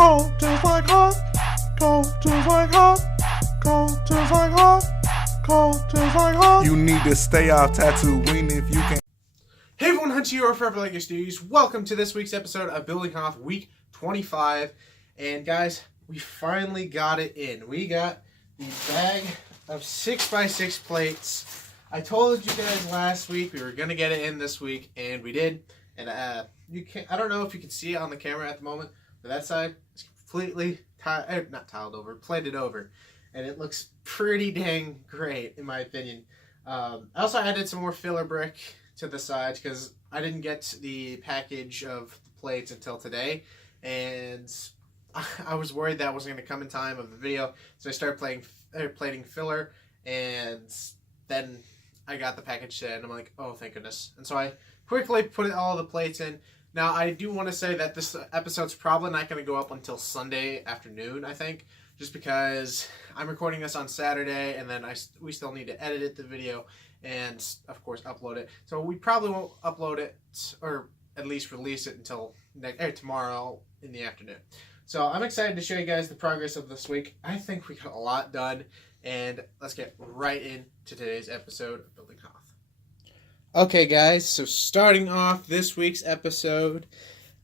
Cold just like hot. Cold just like hot. Cold just like hot. Cold just like hot. You need to stay off Tatooine if you can. Hey everyone, Hunch here, Forever Lego Studios. Welcome to this week's episode of Building Hoth Week 25. And guys, we finally got it in. We got the bag of 6x6 plates. I told you guys last week we were going to get it in this week, and we did. And I don't know if you can see it on the camera at the moment, but that side is completely plated over. And it looks pretty dang great, in my opinion. I also added some more filler brick to the sides because I didn't get the package of the plates until today, and I was worried that wasn't going to come in time of the video, so I started plating filler, and then I got the package today, and I'm like, oh, thank goodness. And so I quickly put all the plates in. Now, I do want to say that this episode's probably not going to go up until Sunday afternoon, I think, just because I'm recording this on Saturday, and then we still need to edit the video and, of course, upload it. So we probably won't upload it, or at least release it until tomorrow in the afternoon. So I'm excited to show you guys the progress of this week. I think we got a lot done, and let's get right into today's episode of Building Hoth. Okay, guys, so starting off this week's episode,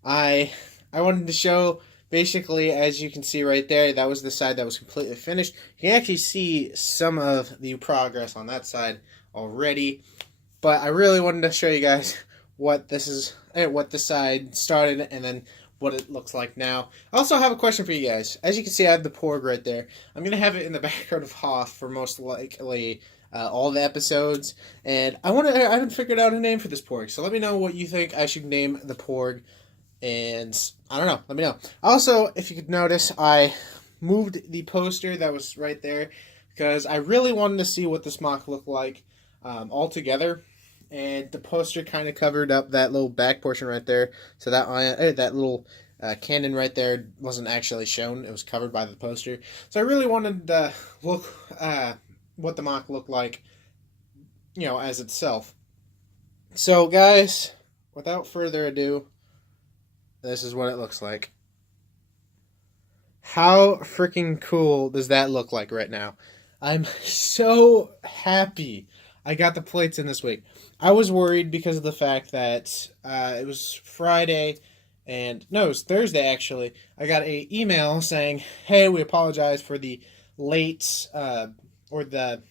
I wanted to show, basically, as you can see right there, that was the side that was completely finished. You can actually see some of the progress on that side already, but I really wanted to show you guys what this side started and then what it looks like now. I also have a question for you guys. As you can see, I have the porg right there. I'm going to have it in the background of Hoth for most likely all the episodes, and I haven't figured out a name for this porg, so let me know what you think I should name the porg, and I don't know, let me know. Also, if you could notice, I moved the poster that was right there because I really wanted to see what this mock looked like all together. And the poster kind of covered up that little back portion right there. So that little cannon right there wasn't actually shown. It was covered by the poster. So I really wanted to look what the mock looked like, as itself. So guys, without further ado, this is what it looks like. How freaking cool does that look like right now? I'm so happy I got the plates in this week. I was worried because of the fact that it was Friday, it was Thursday actually. I got an email saying, hey, we apologize for the late, or the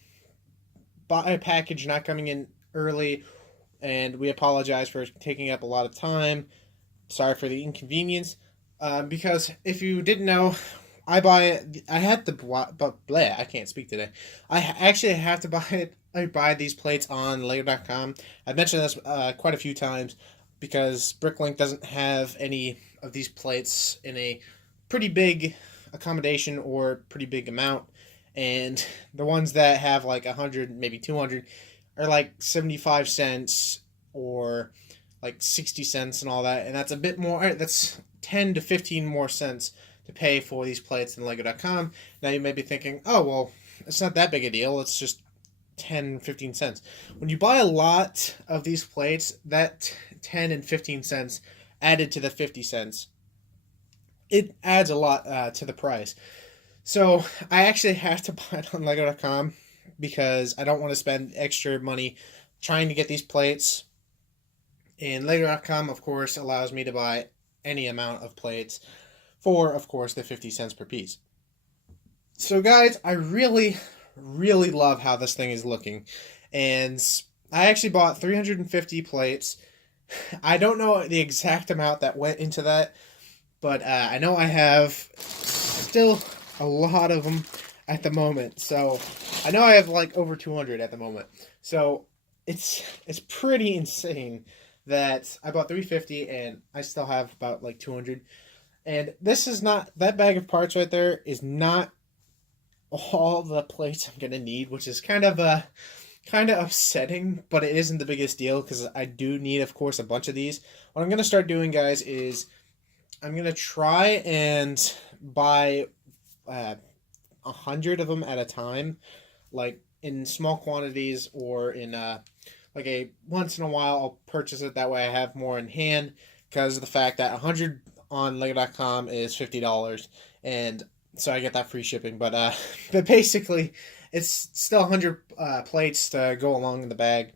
package not coming in early, and we apologize for taking up a lot of time. Sorry for the inconvenience. Because if you didn't know, I can't speak today. I actually have to buy it. I buy these plates on Lego.com. I've mentioned this quite a few times because Bricklink doesn't have any of these plates in a pretty big accommodation or pretty big amount. And the ones that have like 100, maybe 200 are like 75 cents or like 60 cents and all that. And that's a bit more, that's 10 to 15 more cents to pay for these plates than Lego.com. Now you may be thinking, oh, well, it's not that big a deal. It's just 10, 15 cents. When you buy a lot of these plates, that 10 and 15 cents added to the 50 cents, it adds a lot to the price. So I actually have to buy it on Lego.com because I don't want to spend extra money trying to get these plates. And Lego.com, of course, allows me to buy any amount of plates for, of course, the 50 cents per piece. So guys, I really love how this thing is looking, and I actually bought 350 plates. I don't know the exact amount that went into that, but I know I have still a lot of them at the moment, so I know I have like over 200 at the moment. So it's pretty insane that I bought 350 and I still have about like 200. And this is not, that bag of parts right there is not all the plates I'm gonna need, which is kind of upsetting, but it isn't the biggest deal because I do need, of course, a bunch of these. What I'm gonna start doing, guys, is I'm gonna try and buy 100 of them at a time, like in small quantities, or in like a once in a while I'll purchase it. That way I have more in hand, because of the fact that 100 on Lego.com is $50, and so I get that free shipping. But basically, it's still 100 plates to go along in the bag.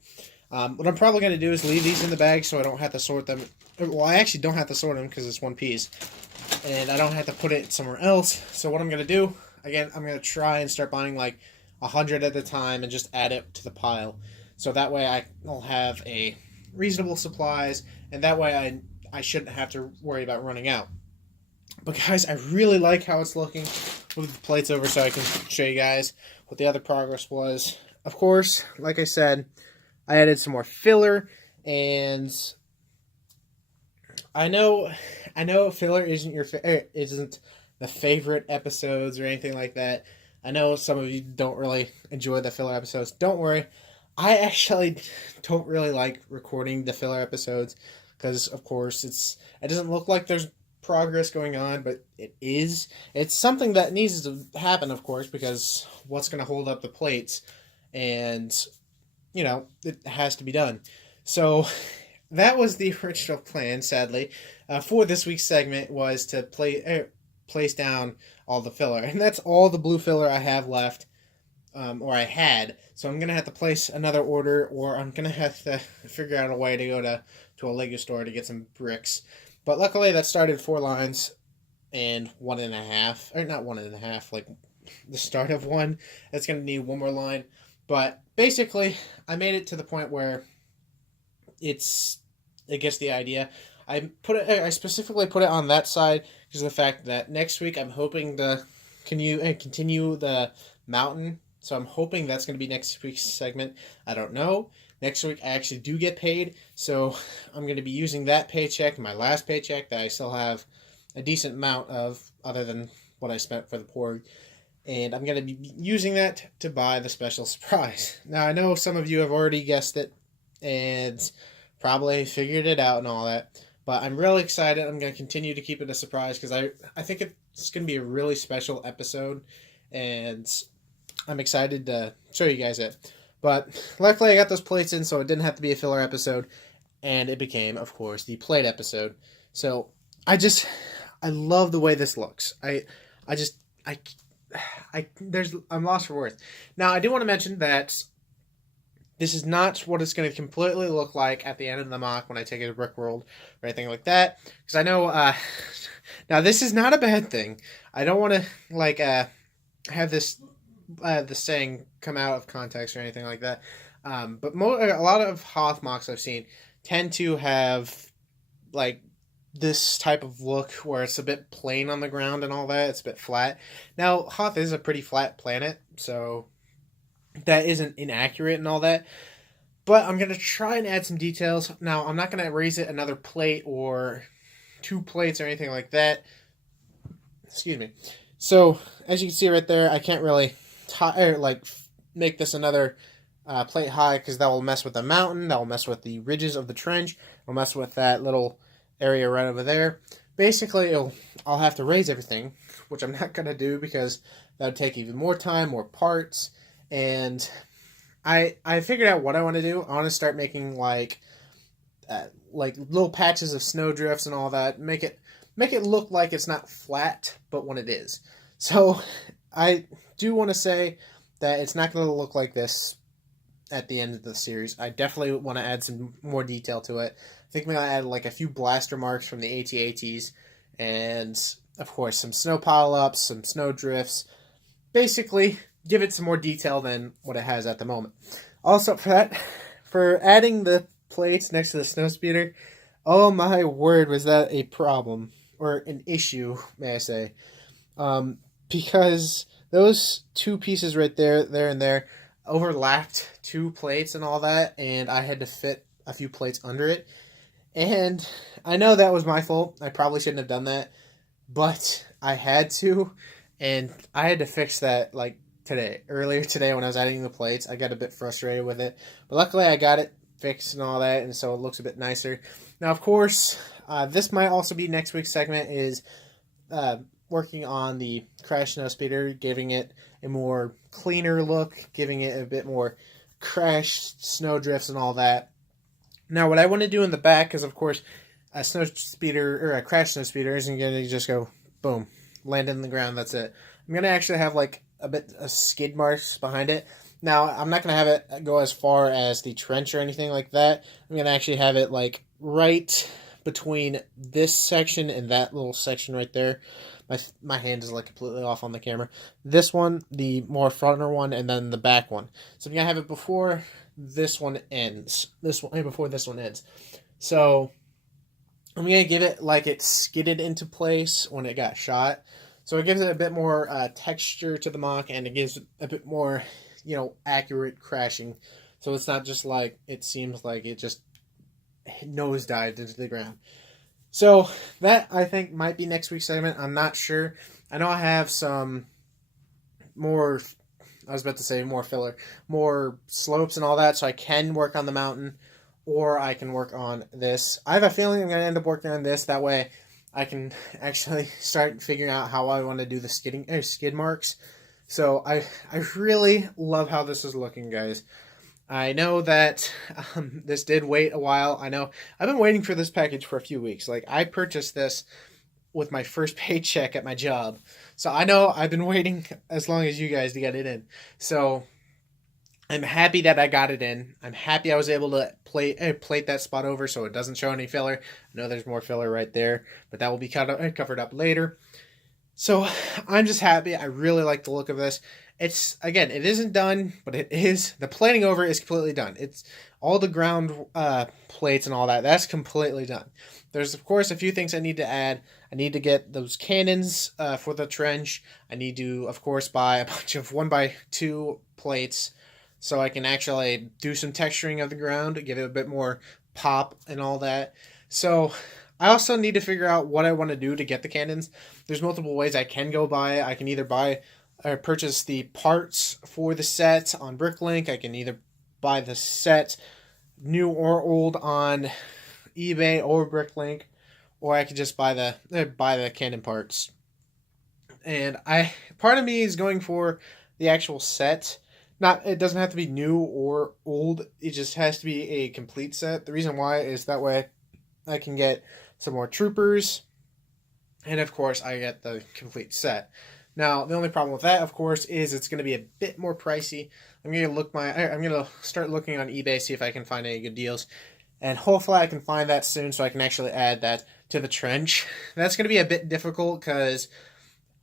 What I'm probably going to do is leave these in the bag so I don't have to sort them. Well, I actually don't have to sort them because it's one piece, and I don't have to put it somewhere else. So what I'm going to do, again, I'm going to try and start buying like 100 at a time and just add it to the pile. So that way I'll have a reasonable supplies, and that way I shouldn't have to worry about running out. But guys, I really like how it's looking. Move the plates over so I can show you guys what the other progress was. Of course, like I said, I added some more filler, and I know filler isn't the favorite episodes or anything like that. I know some of you don't really enjoy the filler episodes. Don't worry. I actually don't really like recording the filler episodes because, of course, it doesn't look like there's progress going on, but it is. It's something that needs to happen, of course, because what's going to hold up the plates, and it has to be done. So that was the original plan, sadly, for this week's segment, was to place down all the filler, and that's all the blue filler I have left, or I had. So I'm gonna have to place another order, or I'm gonna have to figure out a way to go to a Lego store to get some bricks. But luckily that started 4 lines and 1.5, or not 1.5, like the start of one. It's gonna need one more line. But basically, I made it to the point where it gets the idea. I specifically put it on that side because of the fact that next week I'm hoping to continue the mountain. So I'm hoping that's going to be next week's segment. I don't know. Next week I actually do get paid, so I'm going to be using that paycheck, my last paycheck that I still have a decent amount of, other than what I spent for the porg. And I'm going to be using that to buy the special surprise. Now, I know some of you have already guessed it and probably figured it out and all that. But I'm really excited. I'm going to continue to keep it a surprise because I think it's going to be a really special episode. And I'm excited to show you guys it. But luckily I got those plates in, so it didn't have to be a filler episode. And it became, of course, the plate episode. So I love the way this looks. I'm lost for words. Now, I do want to mention that this is not what it's going to completely look like at the end of the mock when I take it to Brick World or anything like that. Because I know, now this is not a bad thing. I don't want to, have this, the saying come out of context or anything like that. But a lot of Hoth mocks I've seen tend to have, this type of look where it's a bit plain on the ground and all that. It's a bit flat. Now, Hoth is a pretty flat planet, so that isn't inaccurate and all that. But I'm going to try and add some details. Now, I'm not going to raise it another plate or 2 plates or anything like that. Excuse me. So, as you can see right there, I can't really make this another plate high because that will mess with the mountain. That will mess with the ridges of the trench. It will mess with that little area right over there. Basically, I'll have to raise everything, which I'm not going to do because that would take even more time, more parts. And I figured out what I want to do. I want to start making like little patches of snow drifts and all that. Make it look like it's not flat, but when it is. So I do want to say that it's not going to look like this at the end of the series. I definitely want to add some more detail to it. I think I'm going to add like a few blaster marks from the AT-ATs, and of course some snow pile-ups, some snow drifts. Basically, give it some more detail than what it has at the moment. Also, for adding the plates next to the snow speeder, oh my word, was that a problem, or an issue, may I say. Because those 2 pieces right there and there, overlapped 2 plates and all that, and I had to fit a few plates under it. And I know that was my fault. I probably shouldn't have done that, but I had to, and I had to fix that earlier today when I was adding the plates. I got a bit frustrated with it, but luckily I got it fixed and all that, and so it looks a bit nicer. Now, of course, this might also be next week's segment, is working on the Crash Snow Speeder, giving it a more cleaner look, giving it a bit more Crash snow drifts and all that. Now, what I want to do in the back, because of course a snow speeder or a crash snow speeder isn't going to just go boom, land in the ground. That's it. I'm going to actually have like a bit of skid marks behind it. Now, I'm not going to have it go as far as the trench or anything like that. I'm going to actually have it like right between this section and that little section right there. My hand is like completely off on the camera. This one, the more frontal one, and then the back one. So I'm going to have it before this one ends. Before this one ends. So I'm going to give it like it skidded into place when it got shot. So it gives it a bit more texture to the mock, and it gives it a bit more, accurate crashing. So it's not just like it seems like it just nosedived into the ground. So that, I think, might be next week's segment. I'm not sure. I know I have some more, I was about to say more filler, more slopes and all that, so I can work on the mountain, or I can work on this. I have a feeling I'm going to end up working on this. That way I can actually start figuring out how I want to do the skid marks. So I really love how this is looking, guys. I know that this did wait a while. I know I've been waiting for this package for a few weeks. Like, I purchased this with my first paycheck at my job. So I know I've been waiting as long as you guys to get it in. So I'm happy that I got it in. I'm happy I was able to plate that spot over so it doesn't show any filler. I know there's more filler right there, but that will be covered up later. So I'm just happy. I really like the look of this. It's, again, it isn't done, but it is. The plating over is completely done. It's all the ground plates and all that. That's completely done. There's, of course, a few things I need to add. I need to get those cannons for the trench. I need to, of course, buy a bunch of 1x2 plates so I can actually do some texturing of the ground, give it a bit more pop and all that. So I also need to figure out what I want to do to get the cannons. There's multiple ways I can go by it. I can either buy or purchase the parts for the set on Bricklink. I can either buy the set, new or old, on eBay or Bricklink, or I could just buy the cannon parts. And part of me is going for the actual set. It doesn't have to be new or old. It just has to be a complete set. The reason why is that way I can get some more troopers, and of course I get the complete set. Now, the only problem with that, of course, is it's going to be a bit more pricey. I'm going to start looking on eBay, see if I can find any good deals, and hopefully I can find that soon so I can actually add that to the trench. That's going to be a bit difficult because,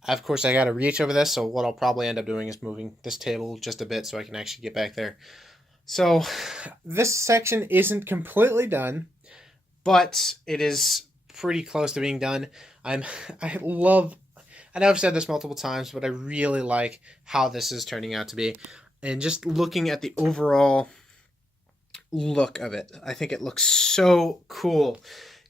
of course, I got to reach over this, so what I'll probably end up doing is moving this table just a bit so I can actually get back there. So this section isn't completely done, but it is pretty close to being done. I know I've said this multiple times, but I really like how this is turning out to be. And just looking at the overall look of it, I think it looks so cool.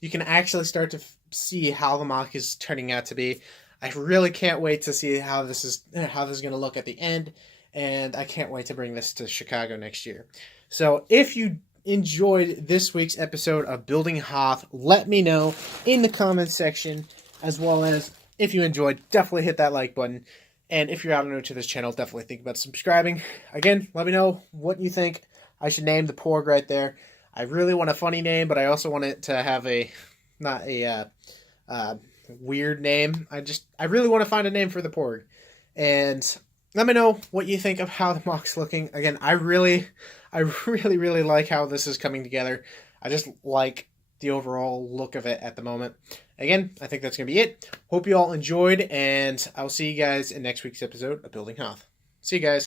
You can actually start to see how the mock is turning out to be. I really can't wait to see how this is going to look at the end, and I can't wait to bring this to Chicago next year. So if you enjoyed this week's episode of Building Hoth, let me know in the comments section, as well as if you enjoyed, definitely hit that like button. And if you're out new to this channel, definitely think about subscribing. Again, let me know what you think I should name the porg right there. I really want a funny name, but I also want it to have not a weird name. I really want to find a name for the porg. And let me know what you think of how the mock's looking. Again, I really like how this is coming together. I just like the overall look of it at the moment. Again, I think that's going to be it. Hope you all enjoyed, and I'll see you guys in next week's episode of Building Hoth. See you guys.